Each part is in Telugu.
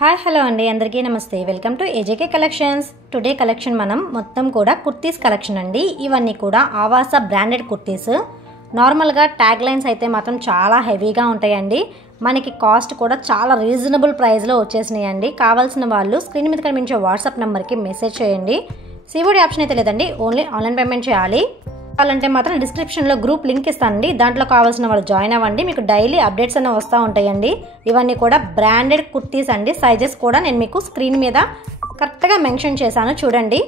హాయ్ హలో అండి అందరికీ నమస్తే welcome to AJK collections. Today collection మనం మొత్తం కూడా కుర్తీస్ కలెక్షన్ అండి. ఇవన్నీ కూడా ఆవాస బ్రాండెడ్ కుర్తీస్. నార్మల్గా ట్యాగ్ లైన్స్ అయితే మాత్రం చాలా హెవీగా ఉంటాయండి. మనకి కాస్ట్ కూడా చాలా రీజనబుల్ ప్రైస్లో వచ్చేసినాయండి. కావాల్సిన వాళ్ళు స్క్రీన్ మీద కనిపించే వాట్సాప్ నెంబర్కి మెసేజ్ చేయండి. సిఓడి ఆప్షన్ అయితే లేదండి, ఓన్లీ ఆన్లైన్ పేమెంట్ చేయాలి. కావాలంటే మాత్రం డిస్క్రిప్షన్లో గ్రూప్ లింక్ ఇస్తానండి, దాంట్లో కావాల్సిన వాళ్ళు జాయిన్ అవ్వండి. మీకు డైలీ అప్డేట్స్ అనేవి వస్తూ ఉంటాయండి. ఇవన్నీ కూడా బ్రాండెడ్ కుర్తీస్ అండి. సైజెస్ కూడా నేను మీకు స్క్రీన్ మీద కరెక్ట్గా మెన్షన్ చేశాను చూడండి.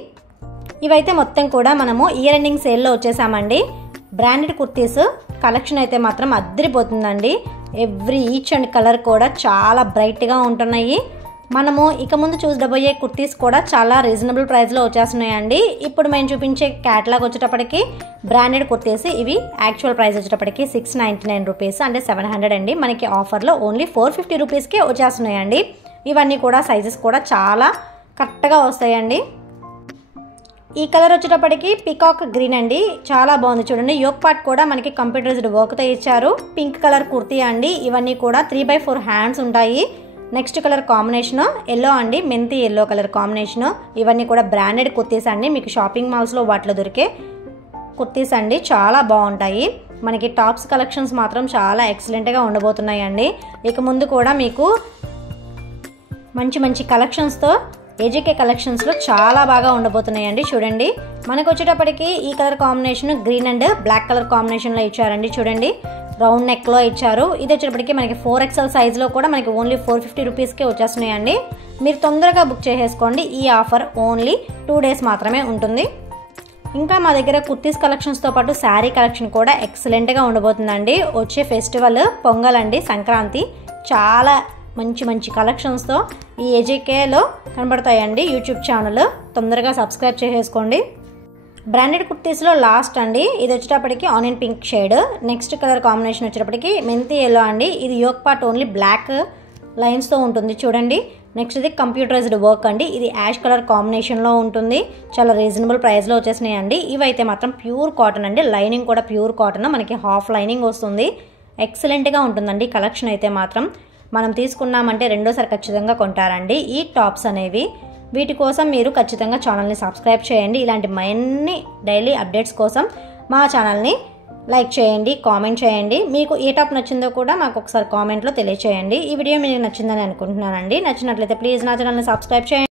ఇవైతే మొత్తం కూడా మనము ఇయర్ ఎండింగ్ సేల్లో వచ్చేసామండి. బ్రాండెడ్ కుర్తీస్ కలెక్షన్ అయితే మాత్రం అద్దరిపోతుందండి. ఈచ్ అండ్ కలర్ కూడా చాలా బ్రైట్గా ఉంటున్నాయి. మనము ఇక ముందు చూడబోయే కుర్తీస్ కూడా చాలా రీజనబుల్ ప్రైస్లో వచ్చేస్తున్నాయండి. ఇప్పుడు మేము చూపించే క్యాటలాగ్ వచ్చేటప్పటికి బ్రాండెడ్ కుర్తీస్ ఇవి యాక్చువల్ ప్రైస్ వచ్చేటప్పటికి 699 రూపీస్ అంటే 700 అండి. మనకి ఆఫర్లో ఓన్లీ 450 రూపీస్కే వచ్చేస్తున్నాయండి. ఇవన్నీ కూడా సైజెస్ కూడా చాలా కరెక్ట్గా వస్తాయండి. ఈ కలర్ వచ్చేటప్పటికి పికాక్ గ్రీన్ అండి, చాలా బాగుంది చూడండి. యోక్ పార్ట్ కూడా మనకి కంప్యూటరైజ్డ్ వర్క్తో ఇచ్చారు. పింక్ కలర్ కుర్తీ అండి. ఇవన్నీ కూడా 3/4 హ్యాండ్స్ ఉంటాయి. నెక్స్ట్ కలర్ కాంబినేషన్ ఎల్లో అండి, మెంతి ఎల్లో కలర్ కాంబినేషన్. ఇవన్నీ కూడా బ్రాండెడ్ కుర్తీస్ అండి. మీకు షాపింగ్ మాల్స్లో వాటిలో దొరికే కుర్తీస్ అండి, చాలా బాగుంటాయి. మనకి టాప్స్ కలెక్షన్స్ మాత్రం చాలా ఎక్సలెంట్గా ఉండబోతున్నాయి అండి. ఇక ముందు కూడా మీకు మంచి మంచి కలెక్షన్స్తో ఏజేకే కలెక్షన్స్లో చాలా బాగా ఉండబోతున్నాయండి. చూడండి, మనకు వచ్చేటప్పటికి ఈ colour combination green and black colour కాంబినేషన్లో ఇచ్చారండి. చూడండి, రౌండ్ నెక్లో ఇచ్చారు. ఇది వచ్చేటప్పటికి మనకి 4XL సైజులో కూడా మనకి ఓన్లీ 450 రూపీస్కే వచ్చేస్తున్నాయండి. మీరు తొందరగా బుక్ చేసేసుకోండి. ఈ ఆఫర్ ఓన్లీ 2 డేస్ మాత్రమే ఉంటుంది. ఇంకా మా దగ్గర కుర్తీస్ కలెక్షన్స్తో పాటు శారీ కలెక్షన్ కూడా ఎక్సలెంట్గా ఉండబోతుందండి. వచ్చే ఫెస్టివల్ పొంగల్ అండి, సంక్రాంతి. చాలా మంచి మంచి కలెక్షన్స్తో ఈ ఏజేకేలో కనబడతాయండి. యూట్యూబ్ ఛానల్ తొందరగా సబ్స్క్రైబ్ చేసేసుకోండి. బ్రాండెడ్ కుర్తీస్లో లాస్ట్ అండి, ఇది వచ్చేటప్పటికి onion pink shade. Next colour combination వచ్చేటప్పటికి మెంతి ఎల్లో అండి. ఇది యోక్ పార్ట్ ఓన్లీ బ్లాక్ లైన్స్తో ఉంటుంది చూడండి. నెక్స్ట్ ఇది కంప్యూటరైజ్డ్ వర్క్ అండి. ఇది యాష్ కలర్ కాంబినేషన్లో ఉంటుంది. చాలా రీజనబుల్ ప్రైస్లో వచ్చేసినాయండి. ఇవైతే మాత్రం ప్యూర్ కాటన్ అండి. లైనింగ్ కూడా ప్యూర్ కాటన్, మనకి హాఫ్ లైనింగ్ వస్తుంది. ఎక్సలెంట్గా ఉంటుందండి కలెక్షన్ అయితే మాత్రం. మనం తీసుకున్నామంటే రెండోసారి ఖచ్చితంగా కొంటారండి ఈ టాప్స్ అనేవి. వీటి కోసం మీరు ఖచ్చితంగా ఛానల్ని సబ్స్క్రైబ్ చేయండి. ఇలాంటి మరిన్ని డైలీ అప్డేట్స్ కోసం మా ఛానల్ని లైక్ చేయండి, కామెంట్ చేయండి. మీకు ఏ టాప్ నచ్చిందో కూడా మాకు ఒకసారి కామెంట్లో తెలియచేయండి. ఈ వీడియో మీకు నచ్చిందని అనుకుంటున్నానండి. నచ్చినట్లయితే ప్లీజ్ నా ఛానల్ని సబ్స్క్రైబ్ చేయండి.